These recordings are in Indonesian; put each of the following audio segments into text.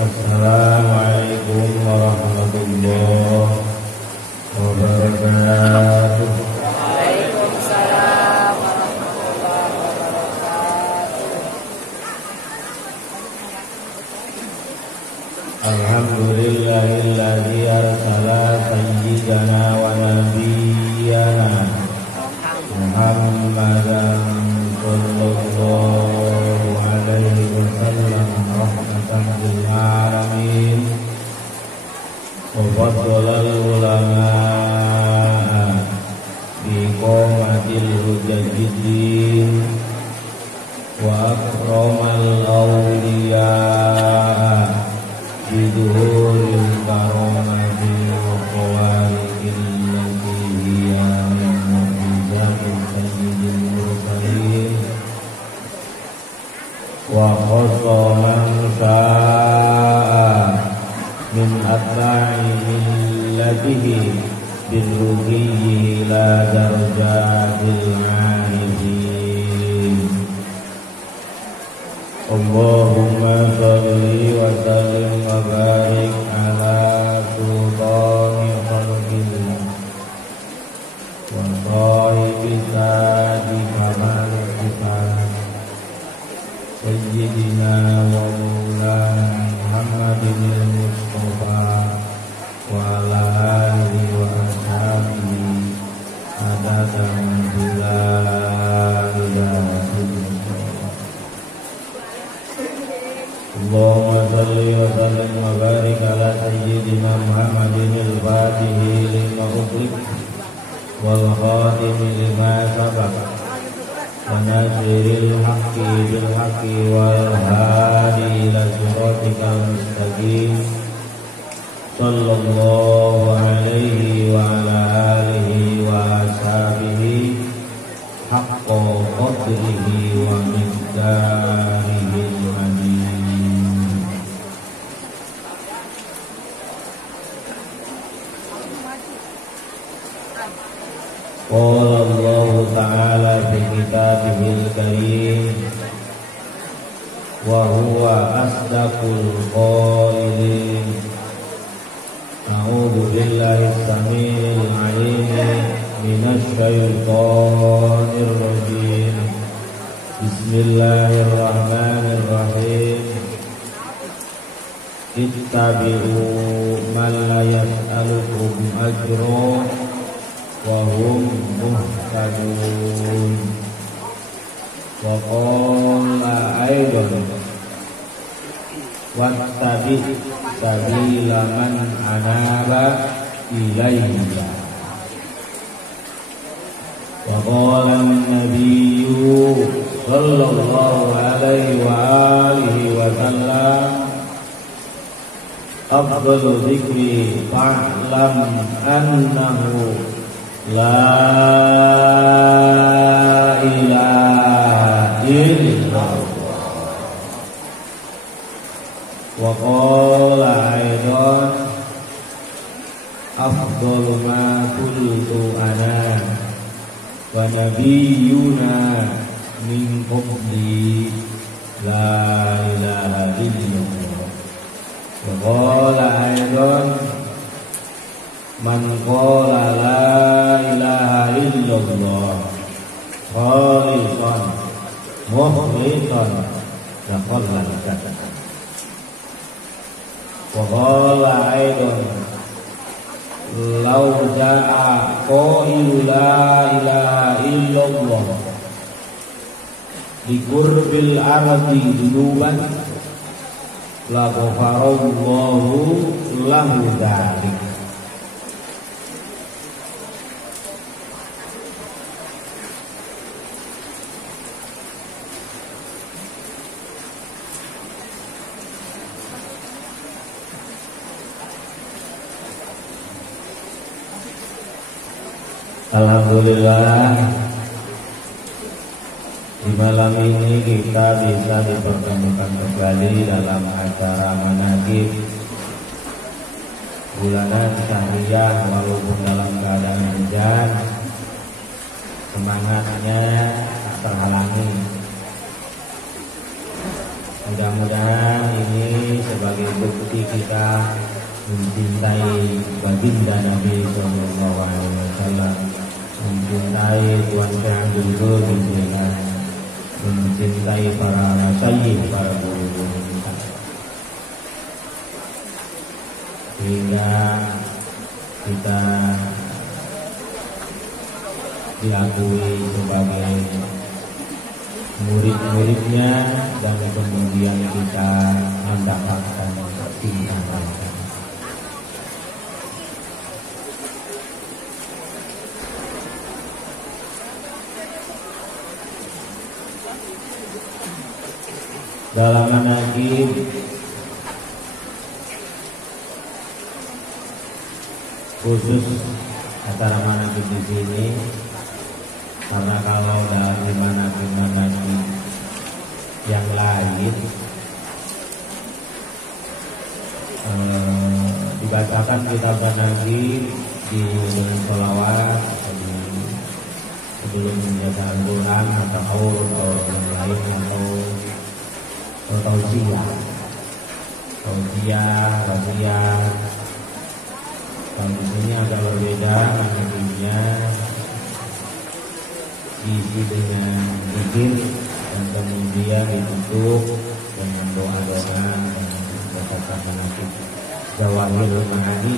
Assalamualaikum warahmatullahi wabarakatuh. Waalaikumsalam warahmatullahi wabarakatuh. Alhamdulillahilladzi arsala sayyidana wa nabiyyana Muhammadan sallallahu alaihi wasallam rahmatan lil alamin wa faddalal ulama bi qomatil hujajiddin wa akramal awliya biduhuril karomati wa qawalil lati hiya min mu'jizatil sayyidil mursalin wa khosoman sa'a min atba'i millatihi بالرقي إلى درجات العارفين اللهم صل وسلم وبارك على سلطان خلق الله وصاحب تاج كمال الصفات سيدنا ومولانا محمد المصطفى وعلى آله وأصحابه عدد من لا إله إلا الله. اللهم صل وسلم وبارك على سيدنا محمد الفاتح لما أغلق والخاتم لما سبق وناصر الحق بالحق والهادي إلى صراطك المستقيم صلى الله عليه وعلى آله وأصحابه حق قدره ومقداره العظيم. قال الله تعالى في كتابه الكريم وهو أصدق القائلين أعوذ بالله السميع العليم من الشيطان الرجيم بسم الله الرحمن الرحيم اتبعوا من لا يسألكم أجرا وهم مهتدون وقال أيضا wattabi sabila man anaba ilayya wa qala an-nabiyyu sallallahu alaihi wa alihi wa sallam afdalu dzikri fa'lam annahu la ilaha illallah wa qala aidan afdalu ma qultu ana wa nabiyyuna min qabli la ilaha illallah wa qala aidan man qala la ilaha illallah khalisan mukhlisan dakhala al-jannah wa qala aidan law jaa qailu la ilaha illallah di qurbil ardi dunuban la ghafarallahu lahu dzalik. Alhamdulillah di malam ini kita bisa dipertemukan kembali dalam acara manaqib bulanan syahriyah walaupun dalam keadaan hujan, semangatnya terhalangi. Mudah-mudahan ini sebagai bukti kita mencintai baginda Nabi Sallallahu Alaihi Wasallam, mencintai Tuhan Yang Dulu Pimpinan, mencintai para masyayikh, para guru-guru kita, sehingga kita diakui sebagai murid-muridnya dan kemudian kita mendapatkan cinta mereka. Dalam manaqib khusus acara manaqib di sini, karena kalau dari manaqib yang lain dibacakan kitab manaqib dengan sholawat sebelum membaca Al-Quran atau yang lain atau tausiah, wasiat. Kalau di sini agak berbeda maknanya, diisi dengan zikir dan kemudian ditutup dengan doa-doa dan kata-kata manaqib Jawahirul Ma'ani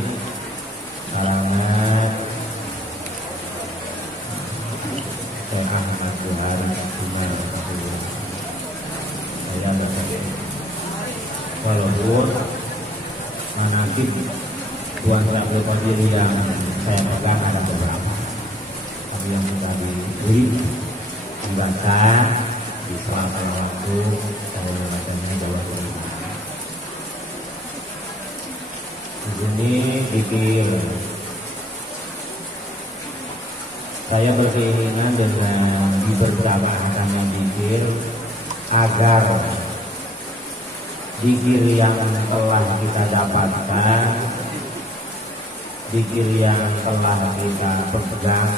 karangan Syekh Ahmad Buhari saya dapat walaupun manaqib Tuan Abdul Qadir yang saya pegang ada beberapa, tapi yang sudah diberi dibaca di selatan waktu saya membacanya Jawahirul Ma'ani. Di sini pikir saya berkeinginan dengan diberjamaahkannya zikir agar zikir yang telah kita dapatkan, zikir yang telah kita pegang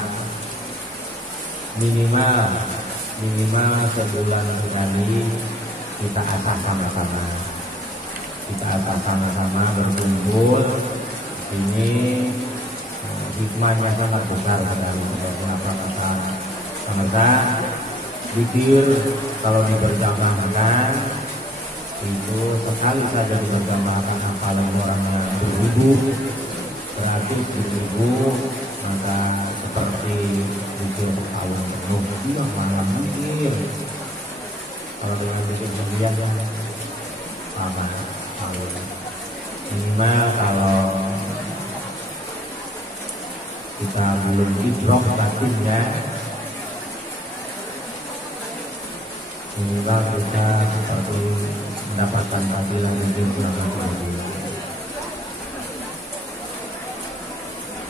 minimal sebulan sekali kita asah sama-sama. Kita asah sama-sama berkumpul. Ini hikmahnya sangat besar sekali. Karena zikir kalau diberjamaahkan itu sekali saja diberjamaahkan hafalan orangnya 1000, berarti 1000, maka seperti zikir tahun penuh. Iya, malam zikir. Kalau dengan zikir sendirian sama tahun. Minimal kalau kita belum idrok batinnya, minimal kita seperti mendapatkan fadilah zikir selama.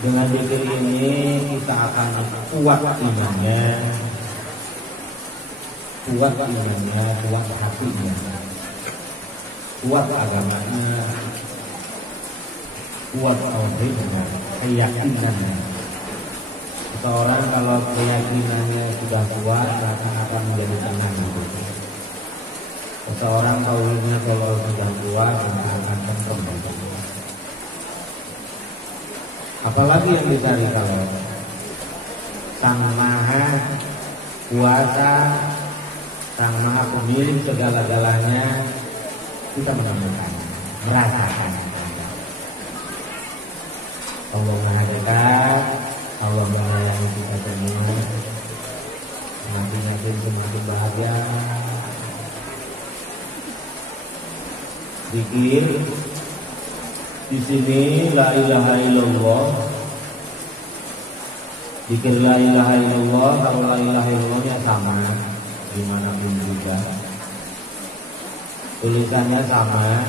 Dengan zikir ini kita akan kuat imannya, kuat hatinya, kuat agamanya, kuat tauhidnya, keyakinannya. Seseorang kalau keyakinannya sudah kuat, maka akan menjadi tenang. Seseorang tauhidnya kalau sudah kuat, maka akan tentrem. Apalagi yang dicari kalau Sang Maha Kuasa, Sang Maha Pemilik segala-galanya, kita menemukan, merasakan. Allah Maha dekat, Allah melayani kita semua, semakin bahagia. Zikir di sini la ilaha illallah. Zikir la ilaha illallah, kalau la ilaha illallahnya sama dimanapun juga, tulisannya sama,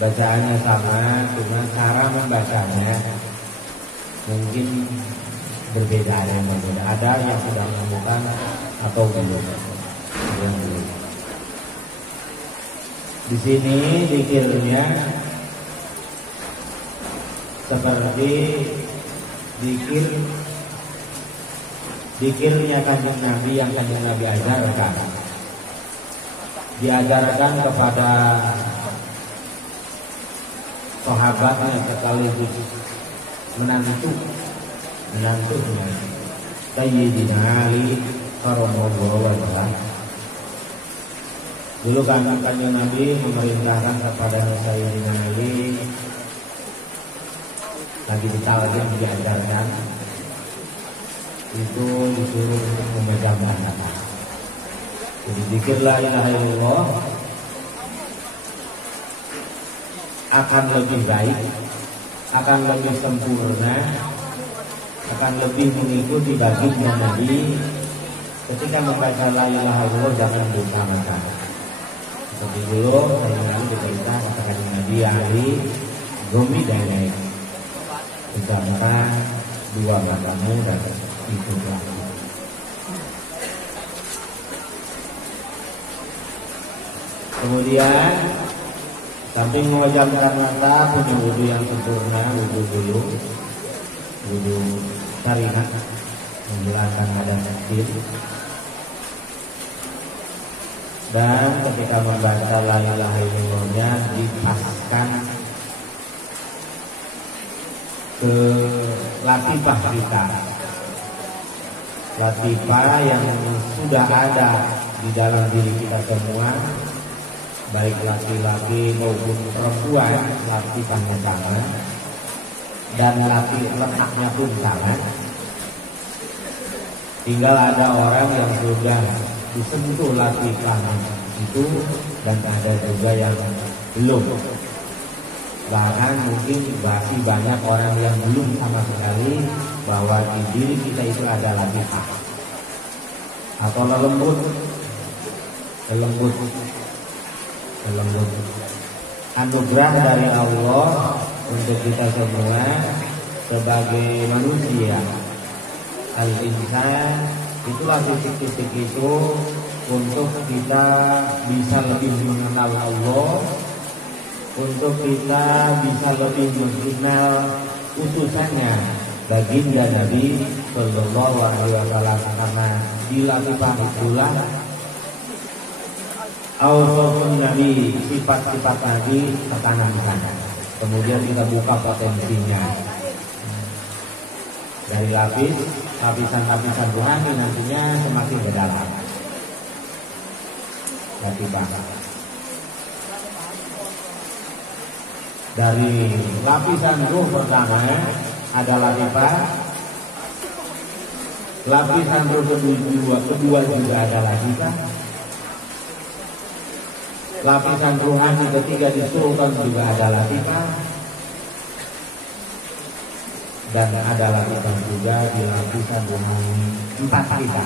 bacaannya sama, cuma cara membacanya mungkin berbeda, ada yang berbeda, ada yang sudah menemukan atau belum. Di sini zikirnya seperti zikirnya Kanjeng Nabi yang Kanjeng Nabi ajarkan, diajarkan kepada sahabatnya sekaligus menantunya Sayyidina Ali radhiyallahu anhu. Dulu Kanjeng Nabi memerintahkan kepada Sayyidina Ali, lagi ditalqin, diajarkan, itu disuruh untuk memegang kata. Jadi zikir la ilaha illallah akan lebih baik, akan lebih sempurna, akan lebih mengikuti baginda Nabi ketika membaca la ilaha illallah. Jangan disamakan. Seperti dulu saya diperintah katakan Nabi Ali Gumi Danek, ucapkan dua matamu dan ikutlah. Kemudian kita samping memejamkan mata, punya wudhu yang sempurna, wudhu dulu, wudhu syariat, menghilangkan hadas kecil. Dan ketika membaca la ilaha illallahnya dipaskan ke latifah kita, latifah yang sudah ada di dalam diri kita semua, baik laki-laki maupun perempuan, latifahnya sama dan letaknya pun sama. Tinggal ada orang yang sudah disentuh latifahnya itu dan ada juga yang belum. Bahkan mungkin masih banyak orang yang belum sama sekali bahwa di diri kita itu ada latifah atau lelembut. Anugerah dari Allah untuk kita semua sebagai manusia. Al-insan itulah titik-titik itu untuk kita bisa lebih mengenal Allah, untuk kita bisa lebih mengenal utusannya baginda Nabi Sallallahu Alaihi Wasallam, karena di latifah itulah Ausofun Nabi, sifat-sifat Nabi tertanamkan. Kemudian kita buka potensinya dari lapisan-lapisan rohani, nantinya semakin berdalam. Latifah dari lapisan ruh pertama ada latifah, lapisan ruh kedua juga ada latifah, lapisan rohani ketiga disurutkan juga ada latifah, dan ada lapisan juga di lapisan rohani 4 kita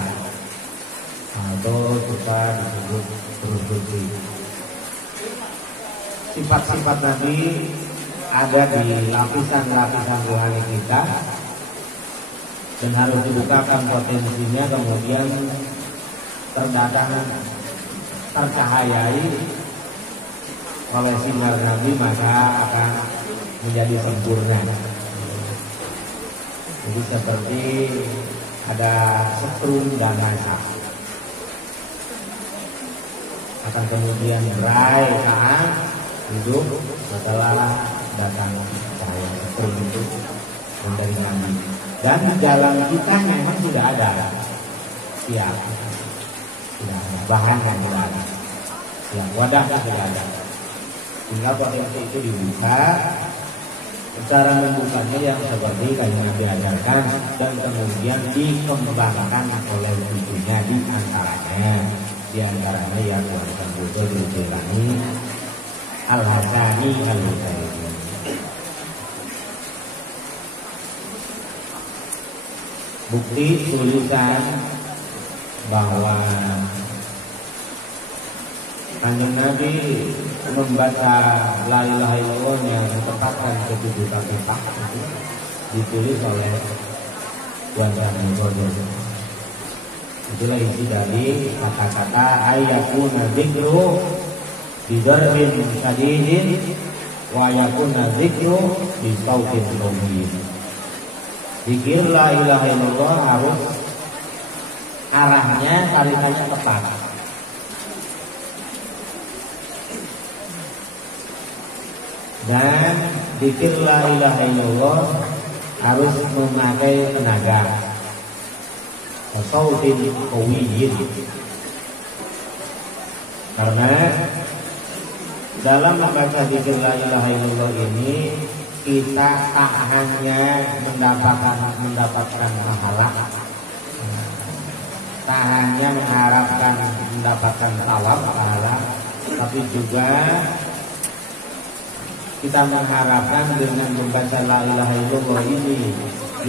atau kita disebut terus. Sifat-sifat Nabi ada di lapisan-lapisan rohani kita dan harus dibukakan potensinya, kemudian tercahayai oleh sinar Nabi, maka akan menjadi sempurna. Jadi seperti ada setrum dan masa, akan kemudian berai saat hidup setelah datang cahaya setrum itu dari Nabi. Dan jalan kita memang sudah ada, siap, sudah ada bahannya, sudah ada, siap, wadahnya sudah ada. Tinggal potensi itu dibuka. Cara membukanya yang seperti yang Nabi ajarkan dan kemudian dikembangkan oleh cucunya di antaranya ya Tuhan Buddha Al-Jilani Al-Hasani Al-Husaini. Bukti tulisan bahwa Kanjeng Nabi membaca la ilaha illallah yang ditempatkan ke 7 kaki pak itu ditulis oleh Tuan Muhammad. Itulah isi dari kata-kata ayakuna dzikru bidarbin syadidin wa yakuna dzikru bi sautin qawiyyin. Zikir la ilaha illallah harus arahnya, tarikannya tepat. Dan zikir la ilaha illallah harus memakai tenaga, sautin qawiyyin. Karena dalam membaca zikir la ilaha illallah ini kita tak hanya mendapatkan pahala, tak hanya mengharapkan mendapatkan thawab pahala, tapi juga kita mengharapkan dengan membaca la ilaha illallah ini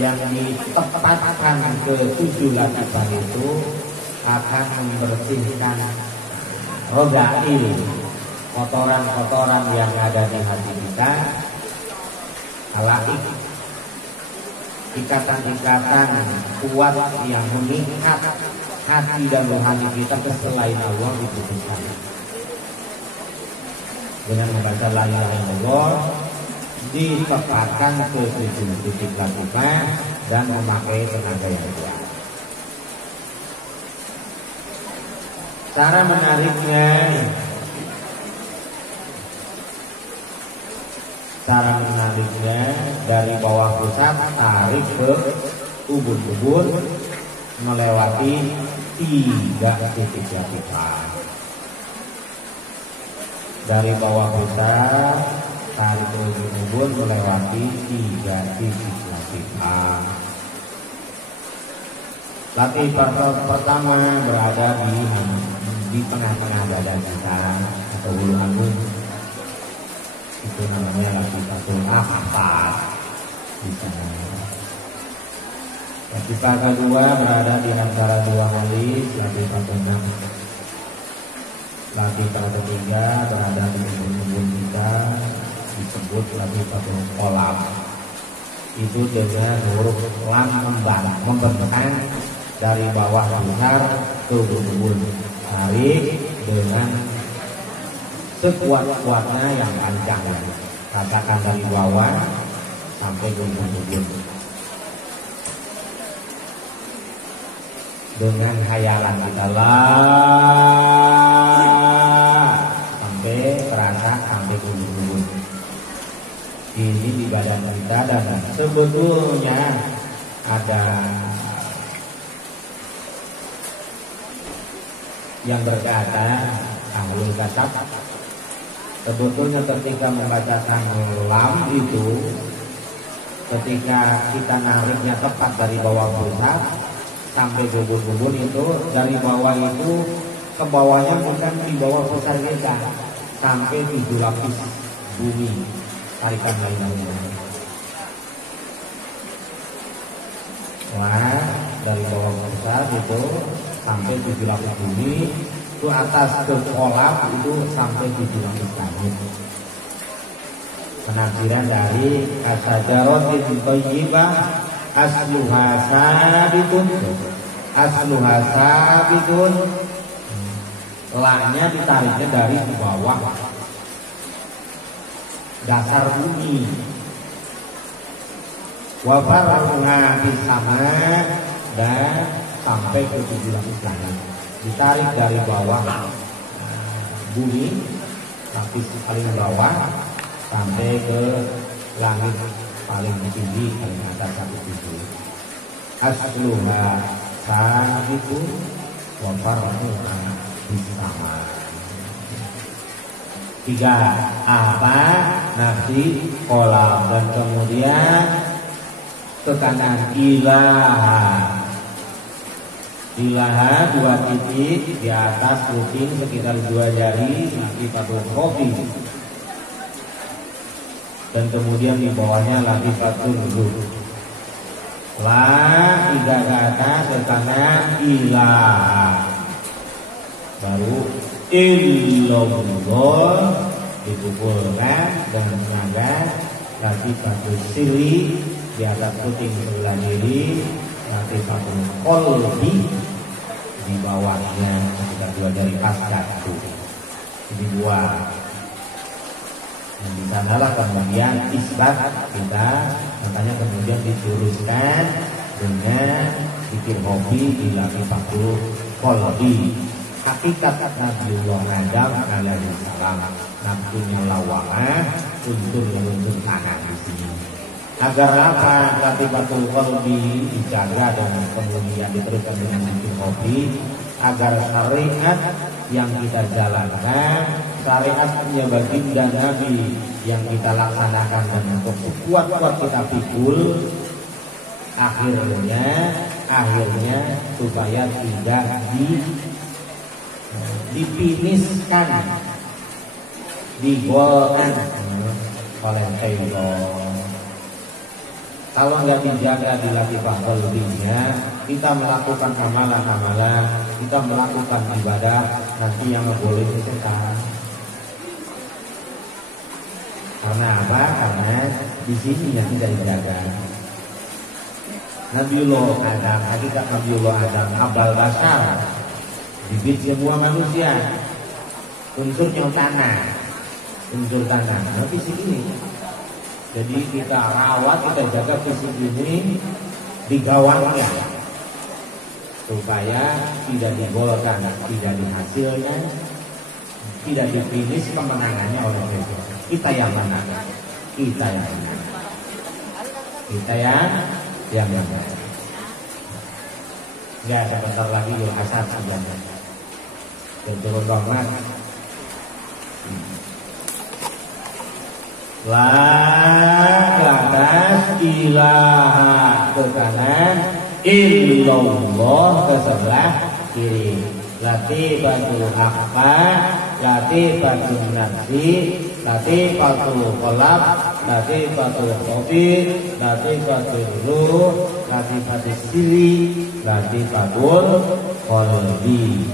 yang ditempatkan ke 7 latifah itu akan membersihkan rodail, kotoran-kotoran yang ada di hati kita, alaik, ikatan-ikatan kuat yang mengikat hati dan rohani kita ke selain Allah diputuskan. dengan membaca la ilaha illallah ditepatkan ke 7 titik lakukan dan memakai tenaga yang kuat. Cara menariknya, dari bawah pusat tarik ke ubun-ubun melewati 3 titik lapisan. Dari bawah pusat tarik ke ubun-ubun melewati 3 titik lapisan. Lapisan pertama berada di tengah-tengah badan kita atau bulu agung. Itu namanya lapisan afas di sana. Lapisan kedua berada di antara 2 alis, lapisan enam. Lapisan ketiga berada di ubun-ubun kita, disebut lapisan kolam. Itu dengan huruf lam membentang dari bawah besar ke ubun-ubun. Tarik dengan sekuat-kuatnya yang panjang, katakan dari bawah sampai ke ubun-ubun. Dengan hayalan kita sampai terasa sampai ke ubun-ubun. Ini di badan kita, dan sebetulnya ada yang berkata ahlul katab, sebetulnya ketika membacakan lam itu, ketika kita nariknya tepat dari bawah pusat sampai ke ubun-ubun itu, dari bawah itu ke bawahnya bukan di bawah pusat kita, sampai 7 lapis bumi tarikan lainnya. Wah, dari bawah pusat itu sampai 7 lapis bumi, itu atas ke kolam itu sampai 7 lapis langit. Penafsiran dari asyajarotin thayyibah asluha sabitun, la-nya ditariknya dari bawah dasar bumi. Wa far'uha bis sama, dan sampai ke 7 lapis langit. Ditarik dari bawah bumi, lapis paling bawah, sampai ke langit paling tinggi, paling atas satu itu. Asluha sabitun wa far'uha bis sama. 3. Apa? Nafsi kolam. Dan kemudian ke kanan ilaha. Ilaha 2 titik di atas kuping sekitar 2 jari, lapisatul kopi. Dan kemudian di bawahnya lapisatul ruh. La 3 ke atas ke kanan ilaha. Baru illallah dipukulkan dengan tenaga, lapisatul sirri di atas kuping sebelah kiri, lapisatul qalbi di bawahnya sekitar 2 jari pasca itu dibuat. Dan di sanalah kemudian isbat kita, makanya kemudian diturunkan dengan zikir hobi di lapisatul qalbi. Hakikat Nabiullah Adam alaihi salam, nafsunya lawamah, unsur tanah di sini. Agar apa? Lapisatul qalbi dijaga dan kemudian diteruskan dengan zikir hobi, agar syariat yang kita jalankan, syariatnya baginda Nabi yang kita laksanakan dan untuk kuat-kuat kita pikul, akhirnya supaya tidak difiniskan, digolkan oleh syaitan. Kalau nggak dijaga di latifah qalbinya, kita melakukan amalan-amalan, kita melakukan ibadah, nanti yang boleh itu setan. Karena apa? Karena di sini yang tidak dijaga. Nabiullah Adam, hakikat Nabiullah Adam, abal basar, bibit semua manusia, unsurnya tanah. unsur tanah. Nah, fisik ini. Jadi kita rawat, kita jaga fisik ini di gawangnya supaya tidak digolkan, tidak dihasilkan, tidak difinish kemenangannya oleh besok. Kita yang menang, kita yang menang, kita yang menang. Ya, sebentar lagi Yul Asad sudah turun banget. La atas ilaha ke kanan, illallah ke sebelah kiri. Latifatul akhfa, latifatul nafsi, latifatul qalb, latifatul khabir, latifatul ruh, latifatul siri, latifatul qalbi.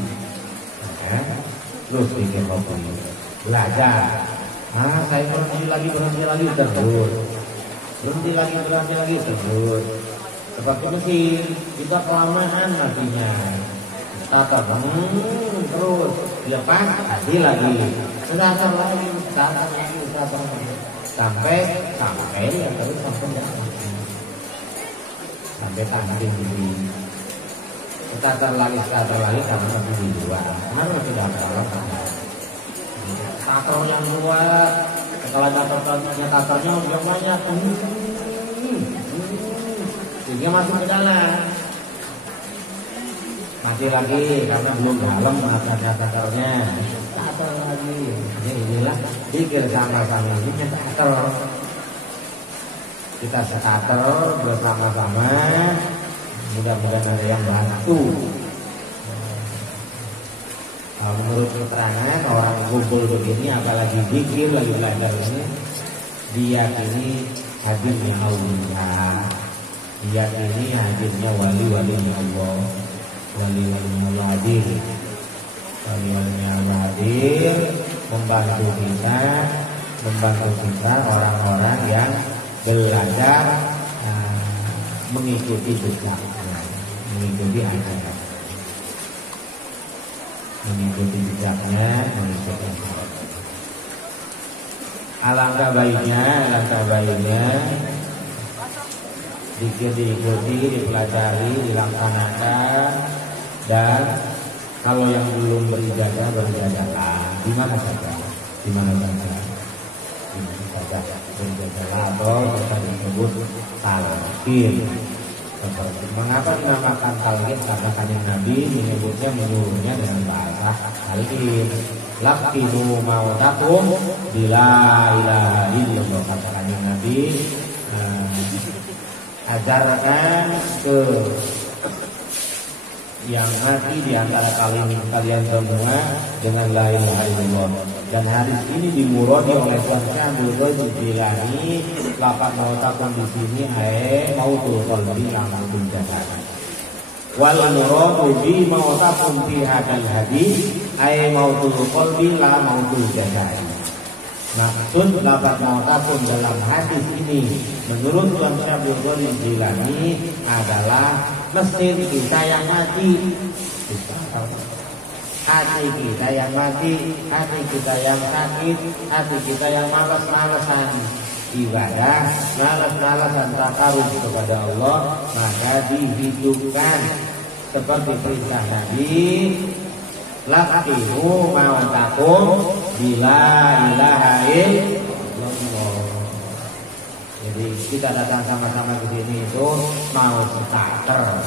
Ya, terus bikin kopi. Belajar. Saya berhenti lagi terus. Berhenti lagi terus. Seperti mesin, kita kelamaan matinya. Starter terus, dilepas, mati lagi. Starter lagi. Sampai ya terus sampai tanding di. Starter lagi karena masih di luar. Harus tidak apa-apa. Tater yang luar, kalau taternya yang banyak, sehingga masuk ke dalam. Mati lagi karena belum dalam makanya taternya. Tater lagi, inilah pikir sama-sama ini tater. Kita sekater bersama-sama, mudah-mudahan ada yang bantu. Menurut keterangan orang kumpul begini, apalagi zikir lagi belajar ini, diyakini hadirnya Allah, diyakini hadirnya wali-walinya Allah, wali-walinya Allah hadir, wali-walinya Allah hadir, membantu kita orang-orang yang belajar mengikuti jejak, mengikuti ajaran. Mengikuti jejaknya, mengikuti alangkah baiknya zikir diikuti, dipelajari, dilaksanakan, dan kalau yang belum berijazah berijazahlah di mana saja berijazah atau bisa disebut talqin. Mengapa dinamakan talqin? Karena Kanjeng Nabi menyuruhnya dengan bahasa talqin. Laqinu mautakum bila ilaha illallah, kata Kanjeng Nabi. Ajarkan ke yang mati di antara kalian semua dengan la ilaha illallah. Dan hadis ini dimuradi oleh Tuan Syekh Abdul Qadir Jilani. Lafaz mautakum di sini mautul qalbi langsung jasad. Wal muradu bi mautakum fi hadzal hadis mautul qalbi la mautul jasad. Maksud lafaz mautakum dalam hadis ini menurut Tuan Syekh Abdul Qadir Jilani adalah mesin kita yang mati. Hati kita yang mati, hati kita yang sakit, hati kita yang malas-malasan ibadah, malas-malasan takarub kepada Allah, maka dihidupkan seperti perintah Nabi, laqinu mautakum bila ilaha illallah. Jadi kita datang sama-sama ke sini itu mau starter.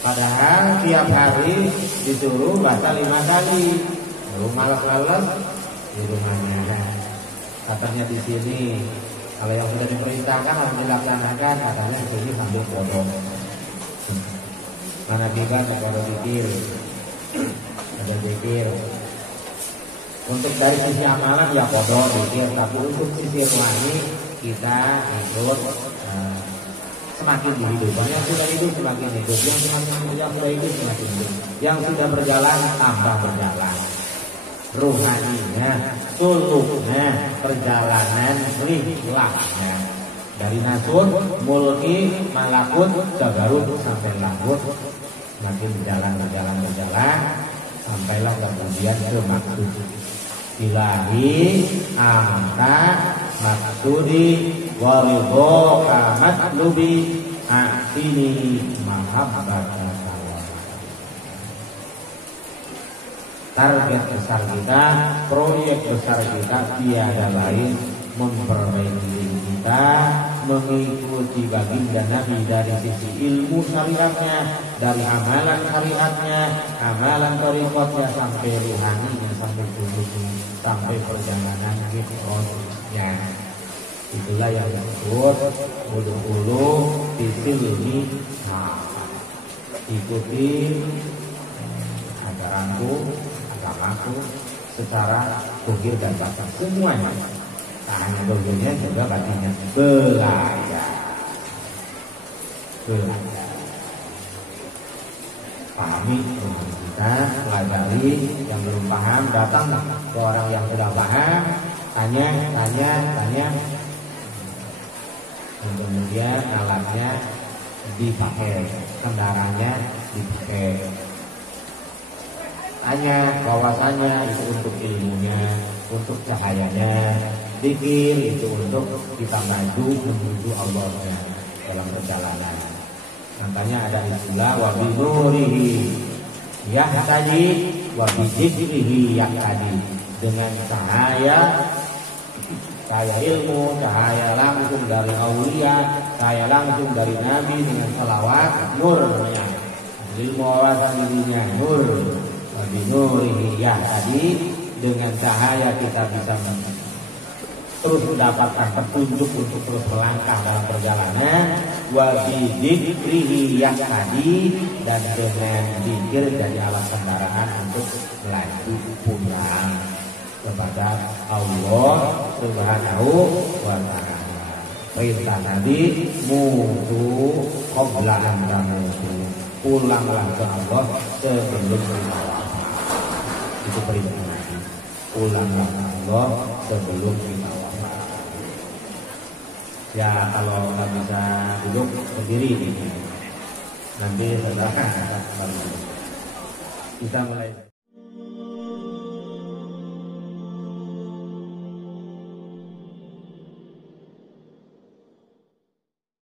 Padahal tiap hari disuruh baca 5 kali. Lalu malas-malas di rumahnya. Katanya di sini kalau yang sudah diperintahkan harus dilaksanakan. Katanya di sini sambil bodong. Mana kita ada zikir, ada zikir. Untuk dari sisi amalan ya bodong zikir, tapi untuk sisi rohani kita ikut. Semakin dihidupkan, yang sudah hidup semakin hidup, yang sudah hidup semakin hidup, yang sudah berjalan tambah berjalan. Ruhaninya, suluknya, perjalanan rihlahnya dari nasur, mulki, malakut, jabarut sampai lahut, makin berjalan sampailah kemudian ke maksud. ilahi anta maksudi waridhoka matlubi a'tini mahabbata. Target besar kita, proyek besar kita tiada lain memperbaiki diri kita, mengikuti baginda Nabi dari sisi ilmu syariatnya, dari amalan syariatnya, amalan thariqatnya, sampai ruhaninya, sampai tubuhnya, sampai perjalanan hidrotnya. Itulah yang disebut ulu tisilmi. Ikuti ajaranku, agamaku secara zahir dan batin semuanya. Tak hanya zahirnya juga batinnya. Belajar. Pahami kita, pelajari. Yang belum paham datang ke orang yang sudah paham, tanya. Dan kemudian alatnya dipakai, kendaraannya dipakai. Tanya bahwasanya itu untuk ilmunya, untuk cahayanya. Zikir itu untuk kita maju menuju Allah dalam perjalanan. Makanya ada istilah wa bi nurihi yahtadi wa bi dzikrihi yahtadi. Dengan cahaya ilmu, cahaya langsung dari aulia, cahaya langsung dari Nabi dengan salawat, nur namanya. Ilmu wawasan dirinya nur. Binurihi ya tadi, dengan cahaya kita bisa terus mendapatkan petunjuk untuk terus melangkah dalam perjalanan. Wa bidzikrihi ya tadi, dan dengan zikir jadi alat kendaraan untuk melaju pulang kepada Allah Subhanahu wa ta'ala. Perintah Nabi, mutu qabla an tamutu, pulanglah ke Allah sebelum kita. Itu perintah Nabi. Pulanglah ke Allah sebelum kita wafat. Ya kalau nggak bisa duduk berdiri nanti setelah kita mulai.